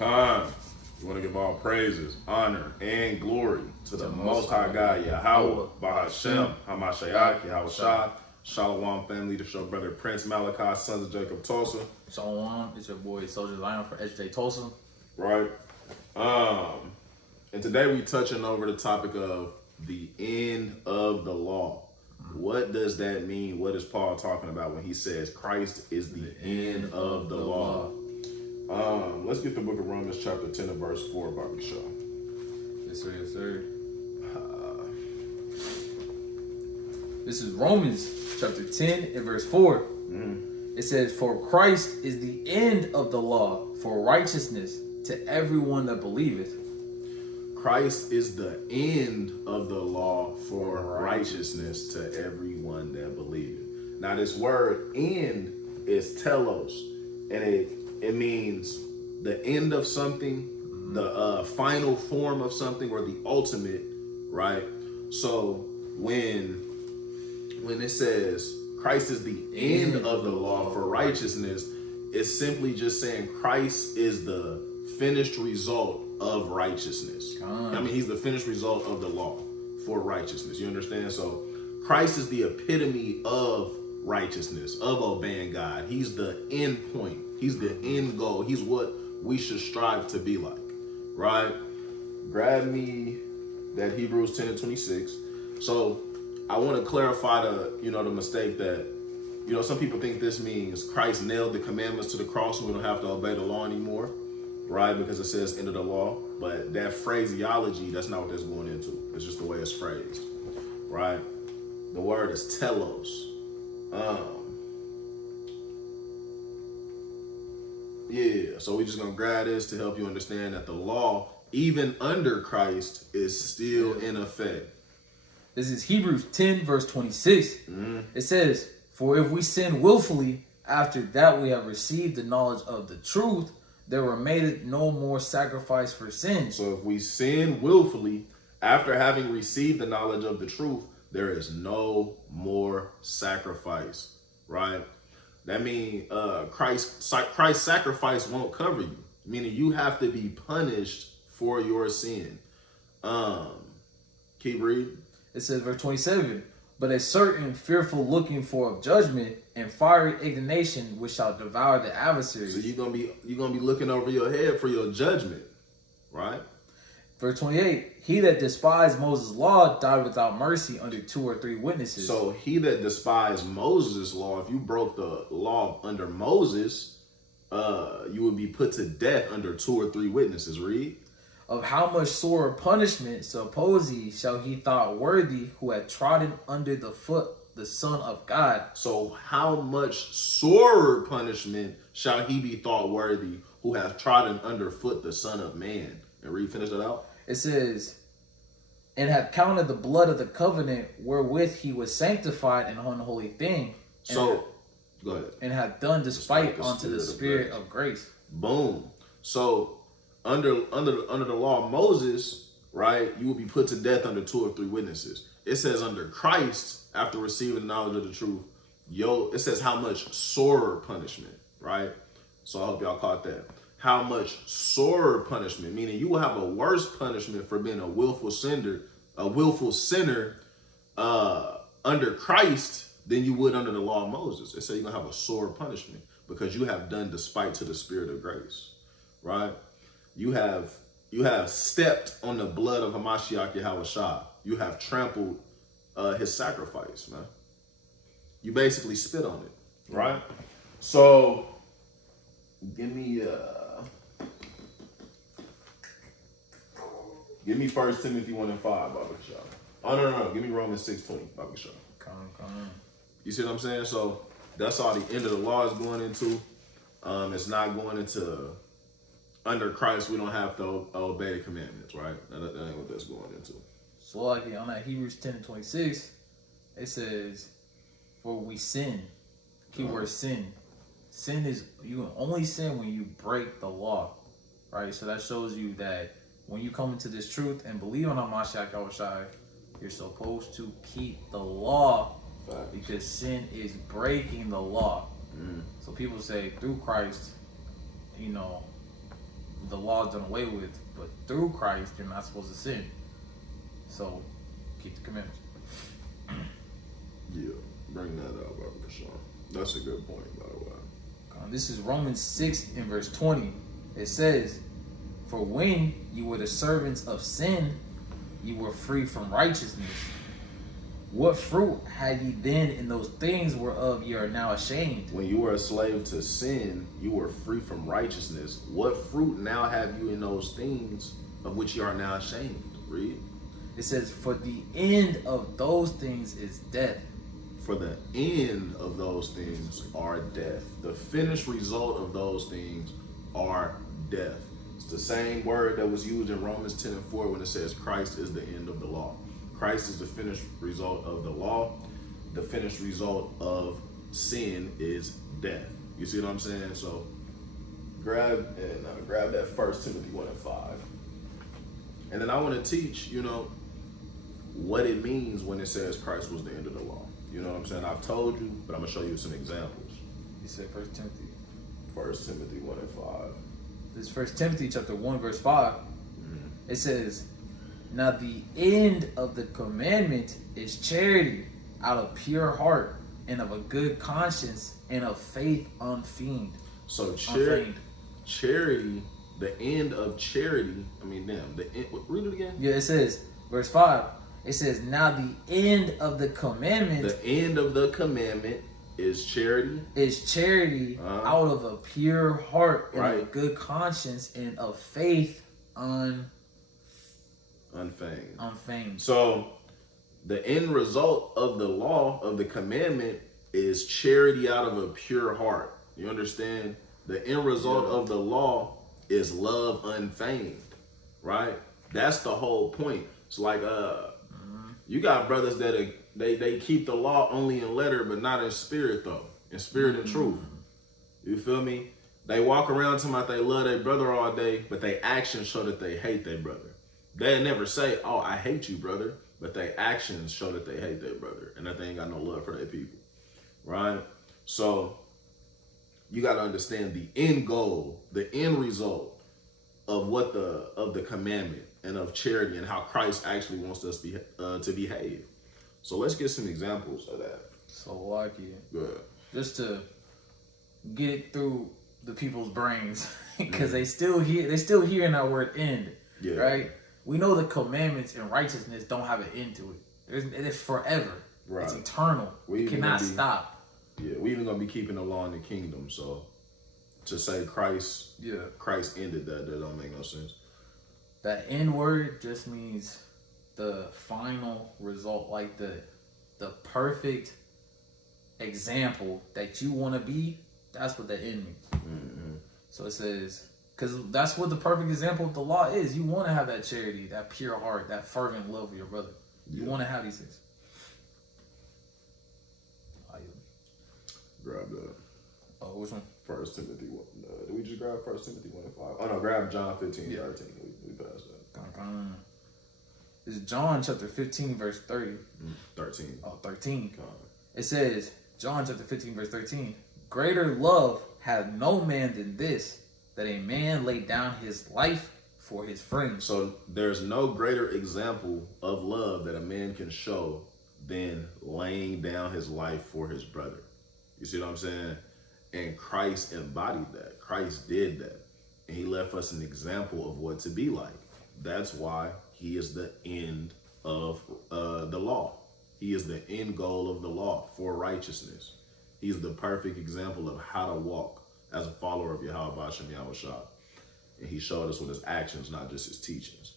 Khan, you want to give all praises, honor, and glory to the Most High God, Yahweh, Bahashem, Hamashiach, Yahweh Shah, Shalom family, the show brother Prince Malachi, Sons of Jacob Tulsa. Shalom, it's your boy Soldier Lion for SJ Tulsa. Right. And today we touching over the topic of the end of the law. What does that mean? What is Paul talking about when he says Christ is the end of the law? Let's get the book of Romans chapter 10 and verse 4, Bobby Shaw. Yes, sir, yes, sir. This is Romans chapter 10 and verse 4. It says, "For Christ is the end of the law for righteousness to everyone that believeth." Christ is the end of the law for righteousness to everyone that believeth. Now this word end is telos, and it means the end of something, the final form of something, or the ultimate, right? So when it says Christ is the end of the law for righteousness, it's simply just saying Christ is the finished result of righteousness. I mean, he's the finished result of the law for righteousness. You understand? So Christ is the epitome of righteousness, of obeying God. He's the end point. He's the end goal. He's what we should strive to be like, right? Grab me that Hebrews 10 and 26. So I want to clarify the mistake that, some people think this means Christ nailed the commandments to the cross and we don't have to obey the law anymore, right? Because it says end of the law. But that phraseology, that's not what that's going into. It's just the way it's phrased, right? The word is telos. So we're just going to grab this to help you understand that the law, even under Christ, is still in effect. This is Hebrews 10 verse 26. It says, "For if we sin willfully, after that we have received the knowledge of the truth, there remaineth no more sacrifice for sin." So if we sin willfully, after having received the knowledge of the truth, there is no more sacrifice, right? That means Christ's sacrifice won't cover you, meaning you have to be punished for your sin. Keep reading. It says, verse 27, "But a certain fearful looking for of judgment and fiery indignation which shall devour the adversaries." So you're gonna be looking over your head for your judgment, right? Verse 28, "He that despised Moses' law died without mercy under 2 or 3 witnesses." So he that despised Moses' law, if you broke the law under Moses, you would be put to death under 2 or 3 witnesses. Read. "Of how much sorer punishment suppose ye shall he thought worthy who had trodden under the foot the Son of God?" So how much sorer punishment shall he be thought worthy who hath trodden underfoot the Son of Man? And read, finish that out. It says, "And hath counted the blood of the covenant wherewith he was sanctified an unholy thing." So, go ahead. "And hath done despite unto the Spirit of grace." Boom. So under the law of Moses, right, you will be put to death under 2 or 3 witnesses. It says under Christ, after receiving the knowledge of the truth, it says how much sorer punishment, right? So I hope y'all caught that. How much sorer punishment, meaning you will have a worse punishment for being a willful sinner under Christ than you would under the law of Moses. It says you're gonna have a sorer punishment because you have done despite to the Spirit of grace, right? You have stepped on the blood of Hamashiach Yahweh Shah. You have trampled his sacrifice, man. You basically spit on it, right? So give me 1 Timothy 1 and 5, Baba Shah. Oh no, give me Romans 6:20, Baba Shah. Come on. You see what I'm saying? So that's all the end of the law is going into. It's not going into under Christ. We don't have to obey the commandments, right? That ain't what that's going into. So like on that Hebrews 10 and 26, it says, "For we sin." Keyword sin. Sin is, you only sin when you break the law, right? So that shows you that when you come into this truth and believe on Hamashiach Yahushai, you're supposed to keep the law. Facts. Because sin is breaking the law. So people say through Christ, the law is done away with, but through Christ, you're not supposed to sin. So, keep the commandments. Yeah, bring that out, Brother Kashawn. That's a good point, by the way. This is Romans 6 and verse 20. It says, "For when you were the servants of sin, you were free from righteousness. What fruit had ye then in those things whereof ye are now ashamed?" When you were a slave to sin, you were free from righteousness. What fruit now have you in those things of which you are now ashamed? Read. It says, "For the end of those things is death." For the end of those things are death. The finished result of those things are death. It's the same word that was used in Romans 10 and 4 when it says Christ is the end of the law. Christ is the finished result of the law. The finished result of sin is death. You see what I'm saying? So grab that 1 Timothy 1 and 5. And then I want to teach, what it means when it says Christ was the end of the law. You know what I'm saying? I've told you, but I'm going to show you some examples. You said 1 Timothy. 1 Timothy 1 and 5. This is 1 Timothy chapter 1 verse 5. It says, "Now the end of the commandment is charity out of pure heart and of a good conscience and of faith unfeigned." So Unfeigned. charity, the end of charity, read it again. Yeah, it says, verse 5, it says, "Now the end of the commandment The end of the commandment is charity. is charity out of a pure heart and of a Right. good conscience and of faith Unfeigned. unfeigned." So the end result of the law, of the commandment, is charity out of a pure heart. You understand? The end result of the law is love unfeigned, right? That's the whole point. It's like you got brothers that they keep the law only in letter, but not in spirit though. In spirit and truth. You feel me? They walk around talking about they love their brother all day, but their actions show that they hate their brother. They never say, "Oh, I hate you, brother," but their actions show that they hate their brother and that they ain't got no love for their people, right? So you got to understand the end goal, the end result of what the commandment and of charity and how Christ actually wants us to behave. So let's get some examples of that. So like Good. just to get it through the people's brains, because they still hearing that word end, Yeah. right? We know the commandments and righteousness don't have an end to it. It's forever. Right. It's eternal. We It even cannot gonna be- stop. Yeah, we even gonna be keeping the law in the kingdom. So to say Christ ended that don't make no sense. That end word just means the final result, like the perfect example that you want to be. That's what the end means. Mm-hmm. So it says, because that's what the perfect example of the law is. You want to have that charity, that pure heart, that fervent love for your brother. You want to have these things. Grab that. Oh, which one? 1 Timothy 1. Did we just grab 1 Timothy 1 and 5? Oh no, grab John 15, 13. We passed that. This is John chapter 15, verse 30. 13. Oh, 13. It says, John chapter 15, verse 13. "Greater love hath no man than this, that a man lay down his life for his friends." So there's no greater example of love that a man can show than laying down his life for his brother. You see what I'm saying? And Christ embodied that. Christ did that. And he left us an example of what to be like. That's why he is the end of the law. He is the end goal of the law for righteousness. He's the perfect example of how to walk as a follower of Yahweh Bashem Yahushua. And he showed us with his actions, not just his teachings.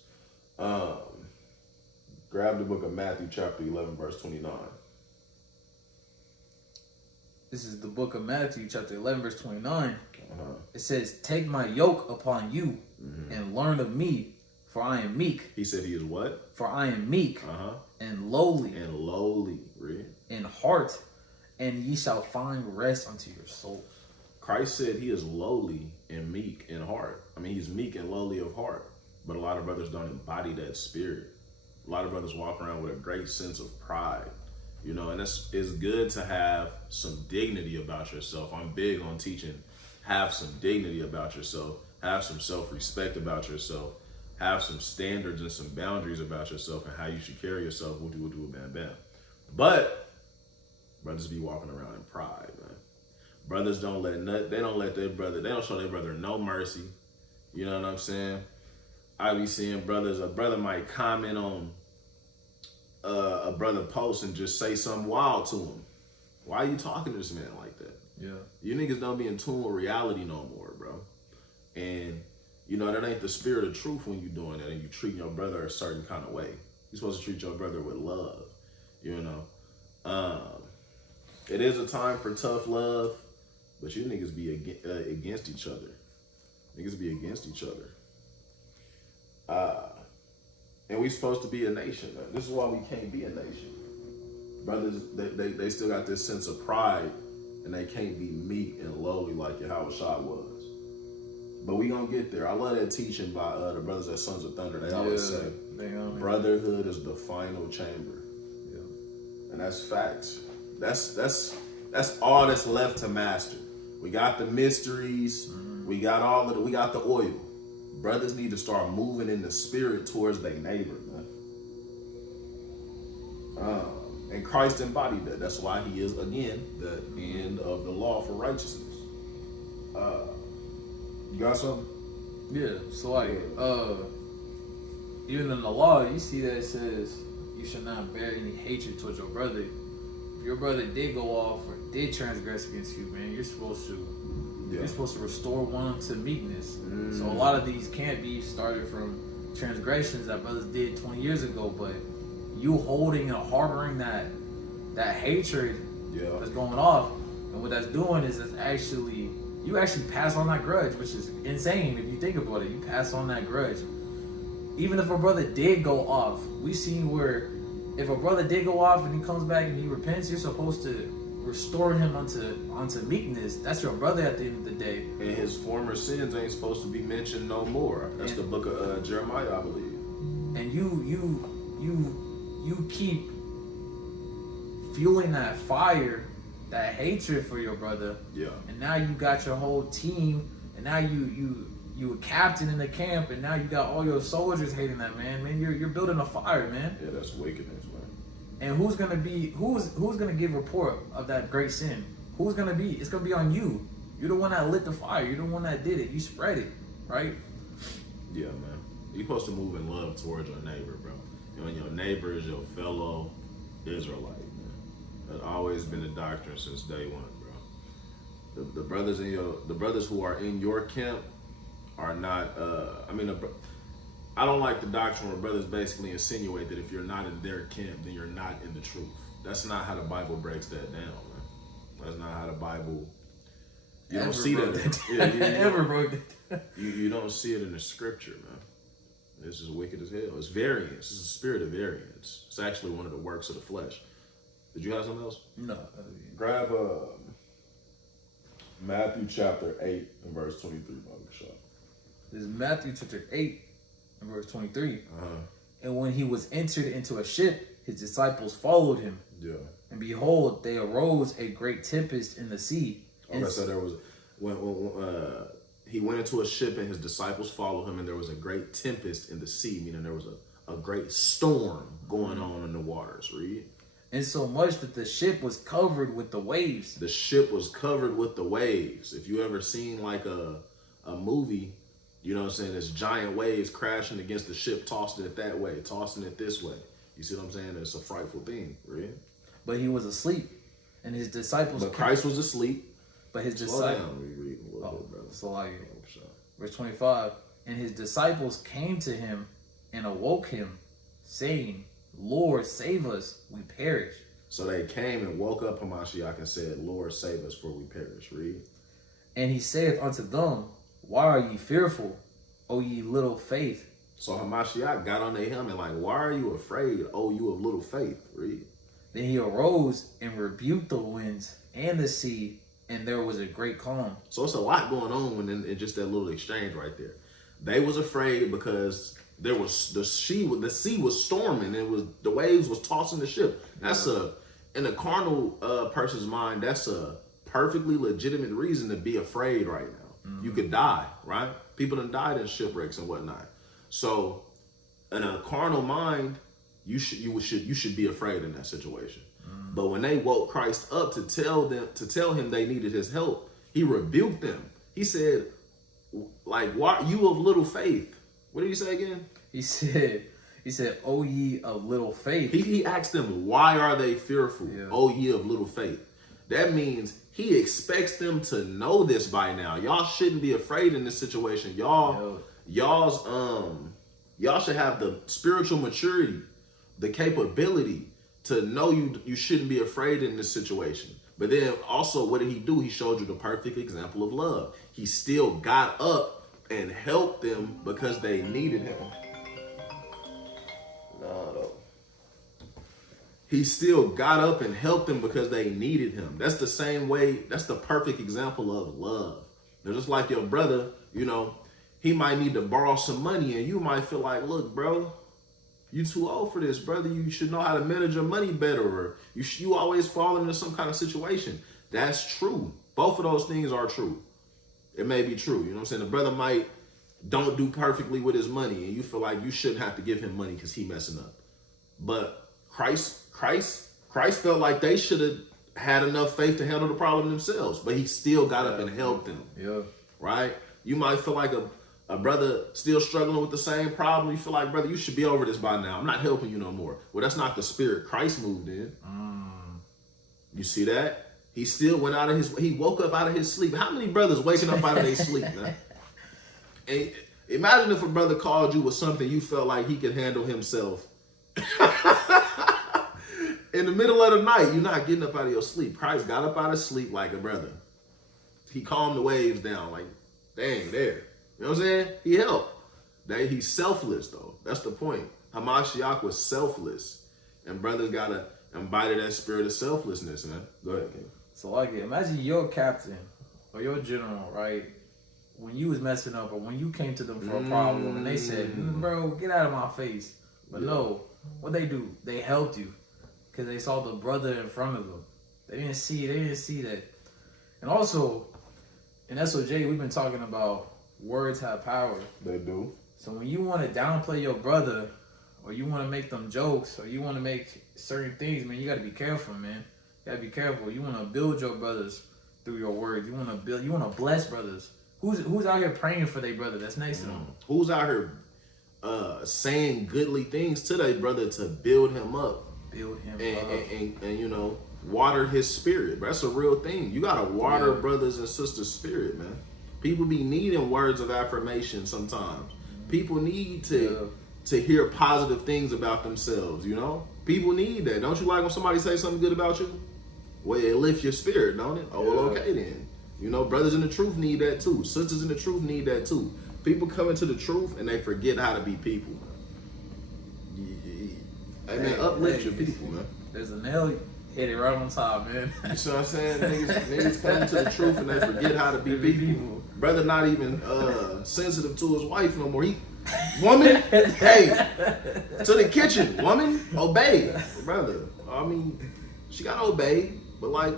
Grab the book of Matthew chapter 11, verse 29. This is the book of Matthew chapter 11, verse 29. It says, "Take my yoke upon you and learn of me, for I am meek." He said he is what? "For I am meek and lowly And lowly. Read. in heart, and ye shall find rest unto your souls." Christ said he is lowly and meek in heart. I mean, he's meek and lowly of heart. But a lot of brothers don't embody that spirit. A lot of brothers walk around with a great sense of pride. And it's good to have some dignity about yourself. I'm big on teaching have some dignity about yourself, have some self-respect about yourself, have some standards and some boundaries about yourself and how you should carry yourself. We'll do, bam, bam. But brothers be walking around in pride, man. Brothers don't let they don't show their brother no mercy. You know what I'm saying? I be seeing a brother might comment on a brother post and just say something wild to him. Why are you talking to this man like that? Yeah. You niggas don't be in tune with reality no more, bro. And you know, that ain't the spirit of truth when you doing that and you treating your brother a certain kind of way. You're supposed to treat your brother with love, you know. It is a time for tough love, but you niggas be against each other. Niggas be against each other. And we supposed to be a nation, man. This is why we can't be a nation. Brothers, they still got this sense of pride, and they can't be meek and lowly like Yahweh Shah was. But we gonna get there. I love that teaching by the brothers at Sons of Thunder. They always say, brotherhood is the final chamber. Yeah. And that's facts. That's all that's left to master. We got the mysteries. Mm-hmm. We got the oil. Brothers need to start moving in the spirit towards their neighbor, man. And Christ embodied that. That's why he is, again, the end of the law for righteousness. You got something? Yeah, so like, even in the law, you see that it says you should not bear any hatred towards your brother. If your brother did go off or did transgress against you, man, you're supposed to restore one to meekness. Mm. So a lot of these can't be started from transgressions that brothers did 20 years ago, but you holding and harboring that hatred that's going off, and what that's doing is you actually pass on that grudge, which is insane if you think about it. You pass on that grudge. Even if a brother did go off, we've seen where if a brother did go off and he comes back and he repents, you're supposed to restore him onto meekness. That's your brother at the end of the day. And his former sins ain't supposed to be mentioned no more. That's the book of Jeremiah, I believe. And you keep fueling that fire, that hatred for your brother. Yeah. And now you got your whole team, and now you a captain in the camp, and now you got all your soldiers hating that man. Man, you're building a fire, man. Yeah, that's wickedness, man. And who's gonna give report of that great sin? It's gonna be on you. You're the one that lit the fire. You're the one that did it. You spread it, right? Yeah, man. You're supposed to move in love towards your neighbor, bro. And your neighbor is your fellow Israelite, man. That's always been the doctrine since day one, bro. The brothers who are in your camp are not. I don't like the doctrine where brothers basically insinuate that if you're not in their camp, then you're not in the truth. That's not how the Bible breaks that down, man. That's not how the Bible. You don't see that. You don't see it in the scripture, man. This is wicked as hell. It's variance. It's a spirit of variance. It's actually one of the works of the flesh. Did you have something else? No. Grab Matthew chapter 8 and verse 23, Bobby Shaw. This is Matthew chapter 8 and verse 23. Uh-huh. And when he was entered into a ship, his disciples followed him. Yeah. And behold, there arose a great tempest in the sea. Okay, so there was when he went into a ship and his disciples followed him, and there was a great tempest in the sea, meaning there was a great storm going on in the waters. Read. And so much that the ship was covered with the waves. The ship was covered with the waves. If you ever seen like a movie, you know what I'm saying, there's giant waves crashing against the ship, tossing it that way, tossing it this way. You see what I'm saying? It's a frightful thing, right? But he was asleep, and his disciples. But Christ was asleep. But his disciples. So like, verse 25, and his disciples came to him and awoke him, saying, Lord, save us, we perish. So they came and woke up Hamashiach and said, Lord, save us, for we perish. Read. And he saith unto them, why are ye fearful, O ye little faith? So Hamashiach got on their helmet like, why are you afraid, O you of little faith? Read. Then he arose and rebuked the winds and the sea, and there was a great calm. So it's a lot going on in just that little exchange right there. They was afraid because there was the sea was storming, and the waves was tossing the ship. That's in a carnal person's mind, that's a perfectly legitimate reason to be afraid right now. You could die, right? People done died in shipwrecks and whatnot. So in a carnal mind, you should be afraid in that situation. But when they woke Christ up to tell him they needed his help, he rebuked them. He said, like, why you of little faith? What did he say again? He said, "O ye of little faith." He asked them, why are they fearful? Yeah. O ye of little faith. That means he expects them to know this by now. Y'all shouldn't be afraid in this situation. Y'all should have the spiritual maturity, the capability to know you shouldn't be afraid in this situation. But then also, what did he do? He showed you the perfect example of love. He still got up and helped them because they needed him. No. He still got up and helped them because they needed him. That's the same way. That's the perfect example of love. They're just like your brother, he might need to borrow some money and you might feel like, look, bro, you too old for this, brother. You should know how to manage your money better, or you always fall into some kind of situation. That's true. Both of those things are true. It may be true. You know what I'm saying? The brother might don't do perfectly with his money and you feel like you shouldn't have to give him money because he messing up. But Christ felt like they should have had enough faith to handle the problem themselves, but he still got up and helped them. Yeah. Right? You might feel like a brother still struggling with the same problem. You feel like, brother, you should be over this by now. I'm not helping you no more. Well, that's not the spirit Christ moved in. You see that? He still went he woke up out of his sleep. How many brothers waking up out of their sleep, man? And imagine if a brother called you with something you felt like he could handle himself. In the middle of the night, you're not getting up out of your sleep. Christ got up out of sleep like a brother. He calmed the waves down like, dang, there. You know what I'm saying? He helped. He's selfless, though. That's the point. Hamashiach was selfless. And brothers got to embody that spirit of selflessness, man. Go ahead, King. So, like, imagine your captain or your general, right? When you was messing up or when you came to them for a problem and they said, bro, get out of my face. But no, what they do? They helped you because they saw the brother in front of them. They didn't see that. And also, in SOJ, we've been talking about words have power. They do. So when you want to downplay your brother or you want to make them jokes or you want to make certain things, man, you got to be careful, man. You got to be careful. You want to build your brothers through your words. You want to bless brothers. Who's out here praying for their brother that's next to them? Who's out here saying goodly things to their brother to build him up? And water his spirit. That's a real thing. You gotta water brothers and sisters' spirit, man. People be needing words of affirmation sometimes. People need to hear positive things about themselves, People need that. Don't you like when somebody say something good about you? Well, it lifts your spirit, don't it? Oh, well, okay then. Brothers in the truth need that too. Sisters in the truth need that too. People come into the truth and they forget how to be people. Hey, man, uplift your people, man. There's a nail, hit it right on top, man. You see what I'm saying? Niggas come into the truth and they forget how to be people. Brother not even sensitive to his wife no more. Woman, hey, to the kitchen. Woman, obey. Brother, I mean, she got to obey, but like,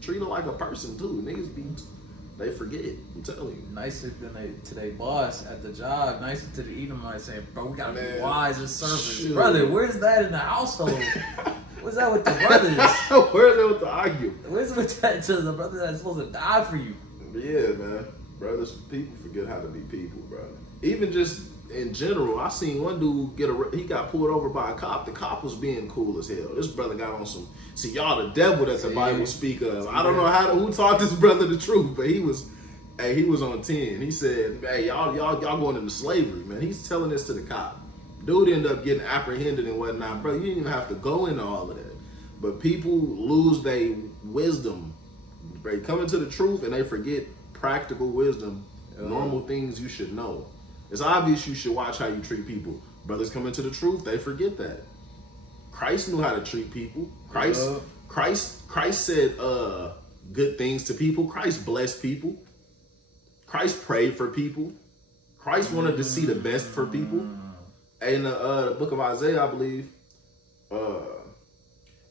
treat her like a person too. Niggas they forget. I'm telling you. Nicer than to their boss at the job. Nicer to the Edomite saying, bro, we got to be wise as servants. Sure. Brother, where's that in the household? What's that with the brothers? Where's that with the argument? Where's with that to the brother that's supposed to die for you? Yeah, man. Brothers, people forget how to be people, bro. Even just in general, I seen one dude he got pulled over by a cop. The cop was being cool as hell. This brother got on some, see y'all the devil that the Bible speak of. I don't know who taught this brother the truth, but he was on 10. He said, hey, y'all going into slavery, man. He's telling this to the cop. Dude ended up getting apprehended and whatnot. Bro, you didn't even have to go into all of that. But people lose their wisdom. They come into the truth and they forget practical wisdom, normal things you should know. It's obvious you should watch how you treat people. Brothers come into the truth, they forget that. Christ knew how to treat people. Christ said good things to people. Christ blessed people. Christ prayed for people. Christ wanted to see the best for people. In the book of Isaiah, I believe,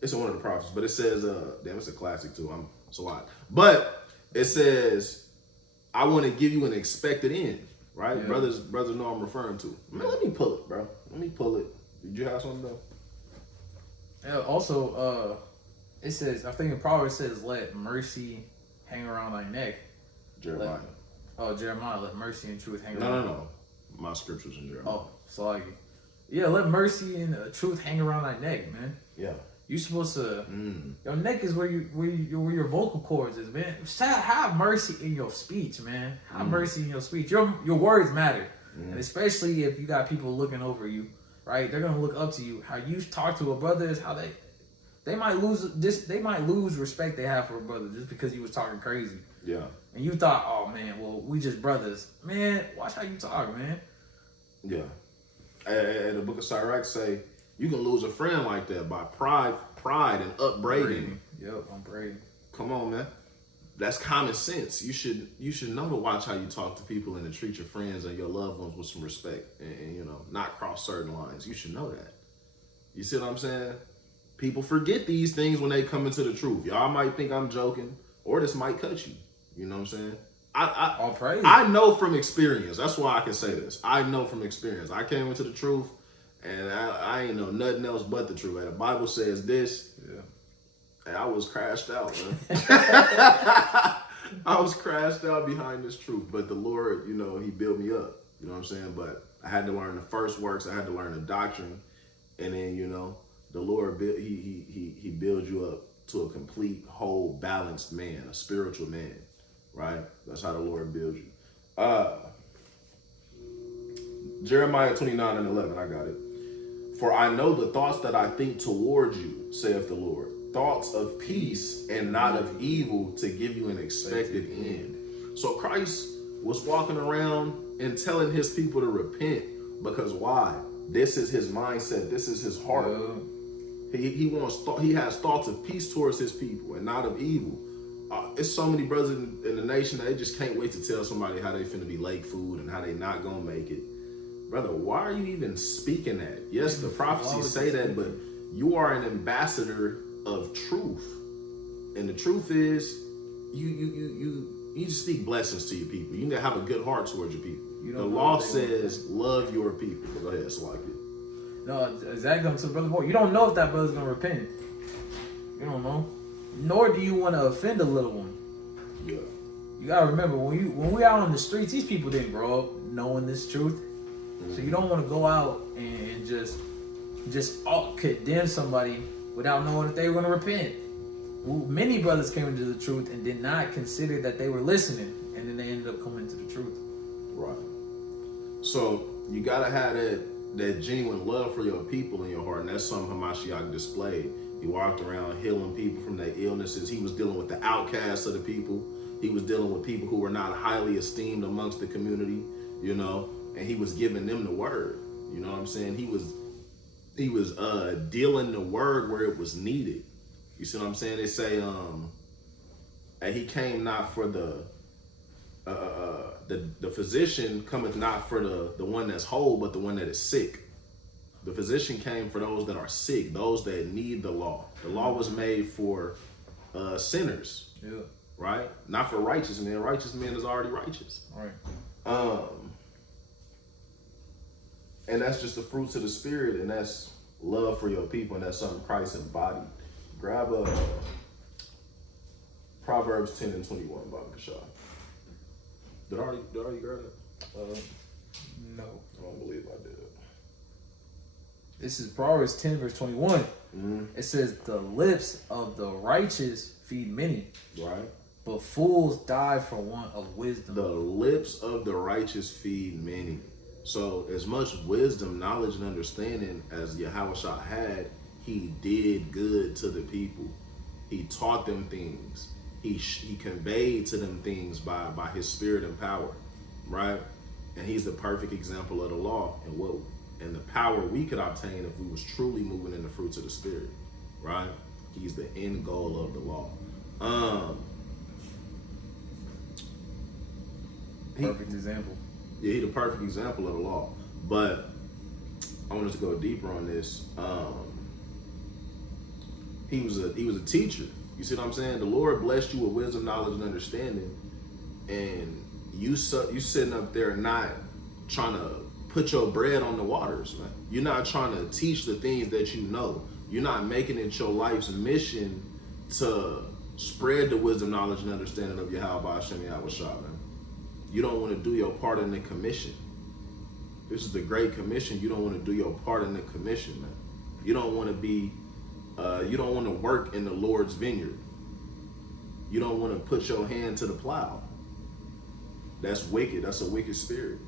it's in one of the prophets, but it says, damn, it's a classic too. It's a lot. But it says, I want to give you an expected end, right? Yeah. Brothers know I'm referring to. Man, let me pull it, bro. Let me pull it. Did you have something though? Yeah, also, it says, I think in Proverbs it says, let mercy hang around thy neck. Jeremiah. Jeremiah, let mercy and truth hang around. No. My scriptures in Jeremiah. Oh, so like, yeah, let mercy and truth hang around thy neck, man. Yeah. You supposed to. Your neck is where your vocal cords is, man. Have mercy in your speech, man. Have mercy in your speech. Your words matter, and especially if you got people looking over you, right? They're gonna look up to you. How you talk to a brother is how they might lose this. They might lose respect they have for a brother just because he was talking crazy. Yeah. And you thought, oh man, well we just brothers, man. Watch how you talk, man. Yeah. And the book of Sirach say you can lose a friend like that by pride and upbraiding. Yep, I'm braiding. Come on, man. That's common sense. You should know to watch how you talk to people and to treat your friends and your loved ones with some respect and not cross certain lines. You should know that. You see what I'm saying? People forget these things when they come into the truth. Y'all might think I'm joking, or this might cut you. You know what I'm saying? I know from experience. That's why I can say this. I know from experience. I came into the truth, and I ain't know nothing else but the truth. And the Bible says this. Yeah. And I was crashed out, man. I was crashed out behind this truth. But the Lord, he built me up. You know what I'm saying? But I had to learn the first works. I had to learn the doctrine. And then, the Lord, he builds you up to a complete, whole, balanced man, a spiritual man. Right? That's how the Lord builds you. Jeremiah 29:11, I got it. For I know the thoughts that I think towards you, saith the Lord. Thoughts of peace and not of evil, to give you an expected end. So Christ was walking around and telling his people to repent, because why? This is his mindset. This is his heart. He has thoughts of peace towards his people and not of evil. It's so many brothers in the nation that they just can't wait to tell somebody how they finna be late food and how they not gonna make it. Brother, why are you even speaking that? Yes, the prophecies say that, but you are an ambassador of truth. And the truth is, you just speak blessings to your people. You need to have a good heart towards your people. The law says, love your people. Go ahead, it's like it. No, exactly. So, brother boy, you don't know if that brother's gonna repent. You don't know. Nor do you want to offend a little one. Yeah. You gotta remember, when we out on the streets, these people didn't grow up knowing this truth. So you don't want to go out and just condemn somebody without knowing if they were going to repent. Many brothers came into the truth and did not consider that they were listening, and then they ended up coming to the truth. Right. So you gotta have that genuine love for your people in your heart, and that's something Hamashiach displayed. He walked around healing people from their illnesses. He was dealing with the outcasts of the people. He was dealing with people who were not highly esteemed amongst the community, and he was giving them the word. You know what I'm saying? He was dealing the word where it was needed. You see what I'm saying? They say and he came not for the physician cometh not for the one that's whole, but the one that is sick. The physician came for those that are sick, those that need the law. The law was made for sinners, right? Not for righteous men. Righteous men is already righteous. Right. And that's just the fruits of the spirit, and that's love for your people, and that's something Christ embodied. Grab Proverbs 10:21, Baba Kashah. Did I already grab it? No. I don't believe I did. This is Proverbs 10 verse 21. It says, the lips of the righteous feed many, Right. but fools die for want of wisdom. The lips of the righteous feed many. So as much wisdom, knowledge, and understanding as Yahushua had, he did good to the people. He taught them things. He conveyed to them things by his spirit and power, right? And he's the perfect example of the law and the power we could obtain if we was truly moving in the fruits of the spirit, right? He's the end goal of the law. Perfect example. Yeah, he's the perfect example of the law. But I wanted to go deeper on this. He was a teacher. You see what I'm saying? The Lord blessed you with wisdom, knowledge, and understanding, and you sitting up there not trying to put your bread on the waters, man. You're not trying to teach the things that you know. You're not making it your life's mission to spread the wisdom, knowledge, and understanding of Yahweh Hashem Yahushua, man. You don't want to do your part in the commission. This is the Great Commission. You don't want to do your part in the commission, man. You don't want to be, you don't want to work in the Lord's vineyard. You don't want to put your hand to the plow. That's wicked. That's a wicked spirit.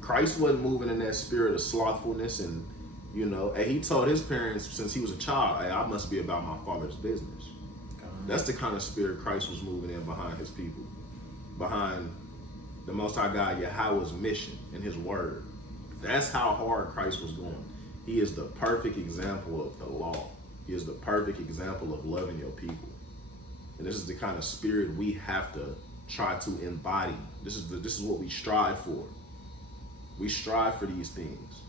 Christ wasn't moving in that spirit of slothfulness, and and he told his parents since he was a child, hey, I must be about my Father's business. That's the kind of spirit Christ was moving in behind his people, behind the Most High God, Yahweh's mission and his word. That's how hard Christ was going. He is the perfect example of the law. He is the perfect example of loving your people. And this is the kind of spirit we have to try to embody. This is what we strive for. We strive for these things.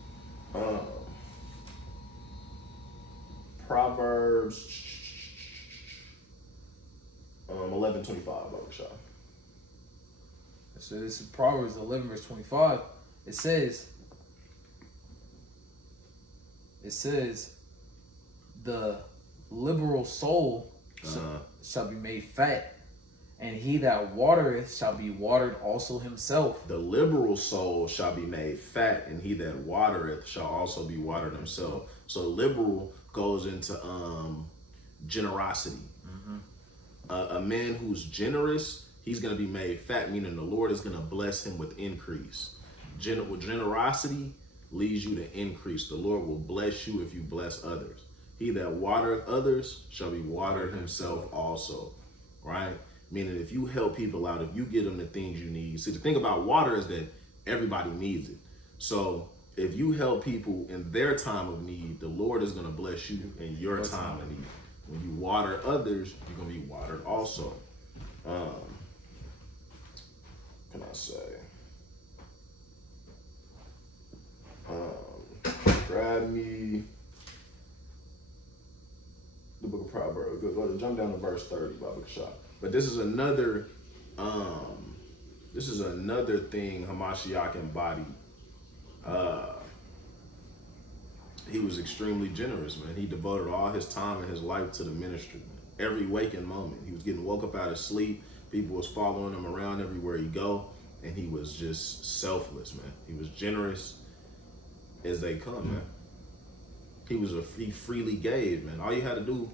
Proverbs 11:25. So this is Proverbs 11 verse 25. It says, the liberal soul shall be made fat, and he that watereth shall be watered also himself. The liberal soul shall be made fat, and he that watereth shall also be watered himself. So liberal goes into generosity. A man who's generous, he's going to be made fat, meaning the Lord is going to bless him with increase. Generosity leads you to increase. The Lord will bless you if you bless others. He that watereth others shall be watered himself also, right? Meaning if you help people out, if you give them the things you need. See, the thing about water is that everybody needs it. So if you help people in their time of need, the Lord is going to bless you in your time of need. When you water others, you're going to be watered also. Can I say? Grab me the book of Proverbs. Go jump down to verse 30, Baba Kashah. But this is another thing Hamashiach embodied. He was extremely generous, man. He devoted all his time and his life to the ministry. Every waking moment, he was getting woke up out of sleep. People was following him around everywhere he go, and he was just selfless, man. He was generous as they come, man. He freely gave, man. All you had to do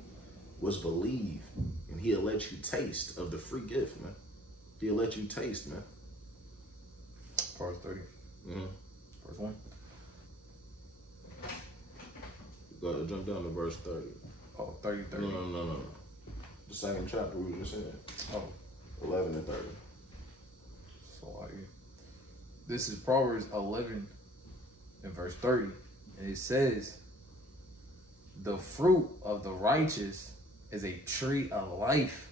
was believe, and he'll let you taste of the free gift, man. He'll let you taste, man. Proverbs 30. Verse 1. Go jump down to verse 30. Oh, 30. No. The same chapter we were just in. Oh. 11 and 30. So this is Proverbs 11 and verse 30. And it says, the fruit of the righteous is a tree of life.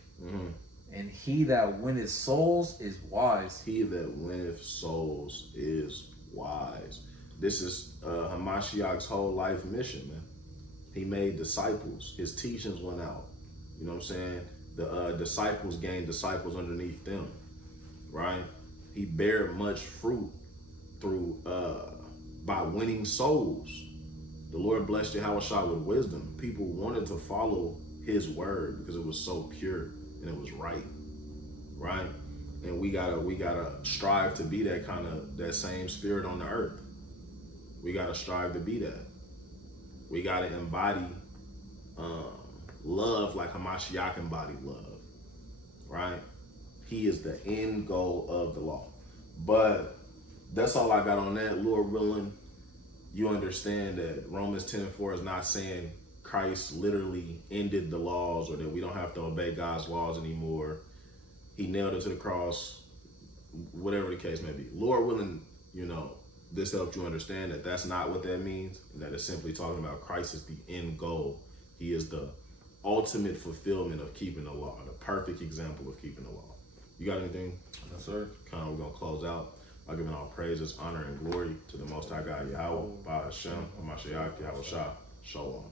And he that winneth souls is wise. He that winneth souls is wise. This is Hamashiach's whole life mission, man. He made disciples. His teachings went out. You know what I'm saying? The disciples gained disciples underneath them, right? He bared much fruit through by winning souls. The Lord blessed Yahushua with wisdom. People wanted to follow his word because it was so pure and it was right? And we gotta strive to be that same spirit on the earth. We gotta strive to be that. We gotta embody love like Hamashiach embodied love, right? He is the end goal of the law. But that's all I got on that. Lord willing, you understand that Romans 10:4 is not saying Christ literally ended the laws or that we don't have to obey God's laws anymore. He nailed it to the cross, whatever the case may be. Lord willing, this helped you understand that that's not what that means, and that it's simply talking about Christ is the end goal. He is the ultimate fulfillment of keeping the law, the perfect example of keeping the law. You got anything? Yes, sir. We're going to close out by giving all praises, honor, and glory to the Most High God, Yahweh, by Hashem, Hamashiach, Yahushua, Shalom.